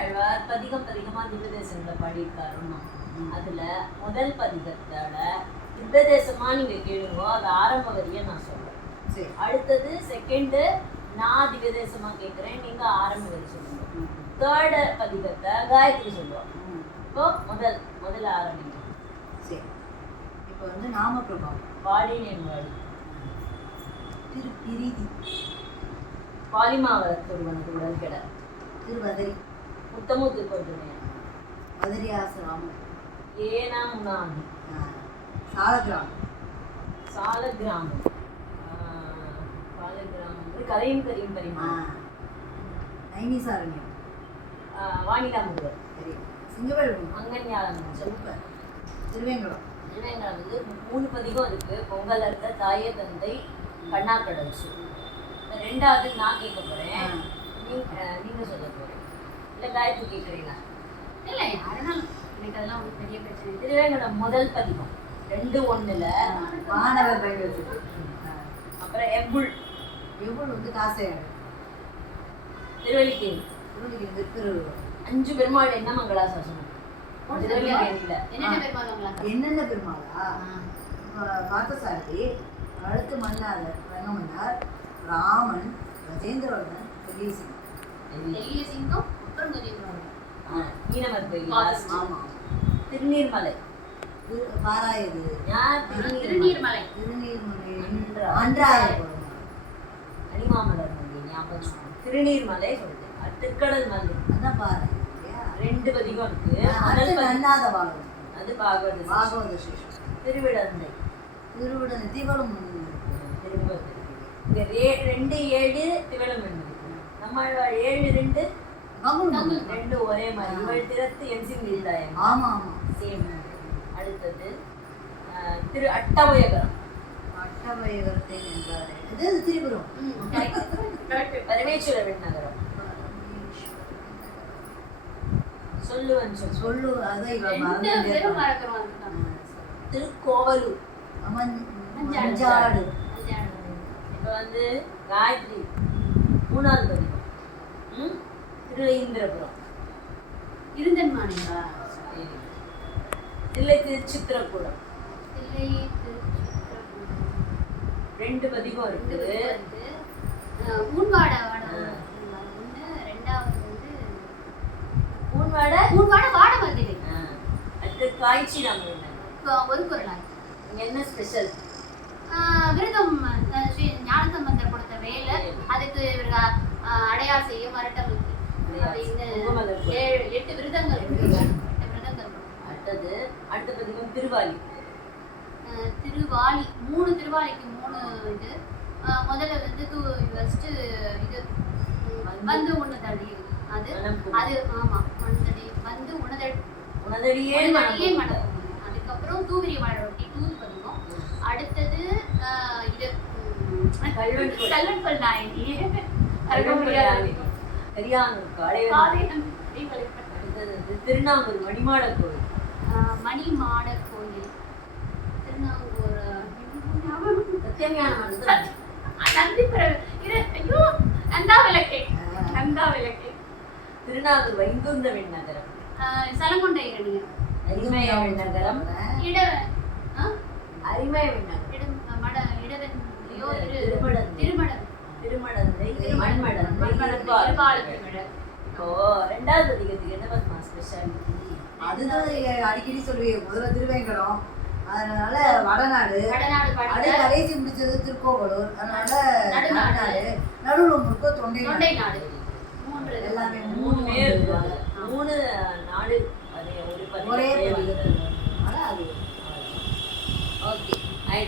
ஆழ்வார் பதிகம் பதிகமா திவ்யதேசங்களை பாடியிருக்காருமா. அதுல முதல் பதிகத்தோட திவ்யதேசமா நீங்க கேளுங்க, அது ஆரம்ப வரியை நான் சொல்றேன். அடுத்தது செகண்டு நான் திவ்யதேசமா கேட்கிறேன், நீங்க ஆரம்ப வரி சொல்லுங்க. தேர்டு பதிகத்தை காயத்ரி சொல்லுவாங்க. இப்போ முதல் ஆரம்பிங்க. சரி, இப்போ வந்து நாம பிரபாவம் பாடினேன் வாடி திருப்பிரிதி பாலிமாவரத்தொருவனுக்கு உடல் கெட திருவதரி முத்தமுத்து கொண்டுனேன் வதரியாசராமம் ஏனா முனாமி சாலகிராமம் சாலகிராமம் சாலகிராமம் கரையும் கரையும் பரிமா நைமிசாரண்யம் வானிலா முருகர் சரி சிங்கவேல் அங்கன்யாளம் சூப்பர் திருவேங்கடம் திருவேங்கடம் வந்து 3 பதிகம் இருக்கு. பொங்கல் அர்த்த தாயே தந்தை கண்ணாக்கடல் ரெண்டாவது நான் கேட்க போறேன், நீங்க சொல்ல போறேன். இல்லை காயத்ரி கேட்குறீங்களா? இல்லை யாருனாலும் எனக்கு அதெல்லாம் ஒரு பெரிய பிரச்சனை. திருவேங்கடம் முதல் பதிகம் 2:1 மாணவர் பயிர். அப்புறம் எவ்வள் வந்து காசையாடு திருவல்லிக்கேணி திருவல்லிக்கேணி திரு 5 பெருமாள் என்ன மங்களாசாசனம் திருவல்லிக்கேணியில் என்னென்ன பெருமாளா? பார்த்தசாரதி, அடுத்து மன்னார் ரங்கமன்னார், ராமன், கஜேந்திரவர்தன், பெரிய சிங்கம், அப்புறம் திருநீர்மலை பாராயது திருநீர்மலை அனிமாமலர் ஞாபகம். திருநீர்மலை சொல்றேன். திருக்கடல் மலை அதான் பாரு 2 பதிகம் இருக்கு. அது பாகவத சேஷம். திருவிடந்தை தீவனம் திரும்ப 2:7 திவளம் நம்ம 7:2 2 ஒரே மாதிரி. இவள் திறத்து என்சிங் இல்லையம். ஆமா ஆமா சேம். அடுத்தது திரு அட்டவயகரம். அட்டவயகரத்தை என்றாரே இது திரிபுரம். பரமேஸ்வர விண்ணகரம் சொல்லுவன் சொல்லு. அதை திருக்கோவலூர் மஞ்சாடு. இப்போ வந்து காயத்ரி 3வது பதிகம் திருவேந்திரபுரம் இருந்தன்மானிங்களா தில்லை திருச்சித்திரக்கூடம் 2 பதிகம் இருக்குது. ஊன்வாட வாட மாதிரி. அடுத்து காய்ச்சி நம்ம ஒரு குரலாய் என்ன ஸ்பெஷல்? விரதம் ஸ்ரீ ஞானசம்பந்தர் கொடுத்த வேலை, அதுக்கு அடையார் செய்ய மரட்டம் 8 விரதங்கள். அடுத்த பதிகம் திருவாலி. 3 திருவாலிக்கு 3 இது. முதல்ல வந்து ஃபர்ஸ்ட் இது வந்து உன்னதடி, அது ஆமா உன்னதடி வந்து உனதடியே மணக்கும். அதுக்கப்புறம் தூவிரி வாழொட்டி 2 பதிகம். அடுத்தது இது கல்வன்கொள் நாயகி திருநாங்கூர் மணிமாட கோயில். திருநாங்கூர் திருநாங்கூர் வைகுந்த விண்ணகரம். சலங்கொண்ட இரணியம் அரிமய விண்ணகரம். அரிமய விண்ணகரம் திருமடந்தை இப்போ 2வது பதிகத்துக்கு என்ன பத்மா ஸ்பெஷாலிட்டி? அதுதான் அடிக்கடி சொல்லுவேன். முதல்ல திருவேங்கடம், அதனால வடநாடு, அது கடைசி முடிச்சது திருக்கோவலூர், அதனால நடுநாடு, நடுவில் முழுக்க தொண்டை நாடு. எல்லாமே 3 இருக்கு. 3 நாடு ஒரே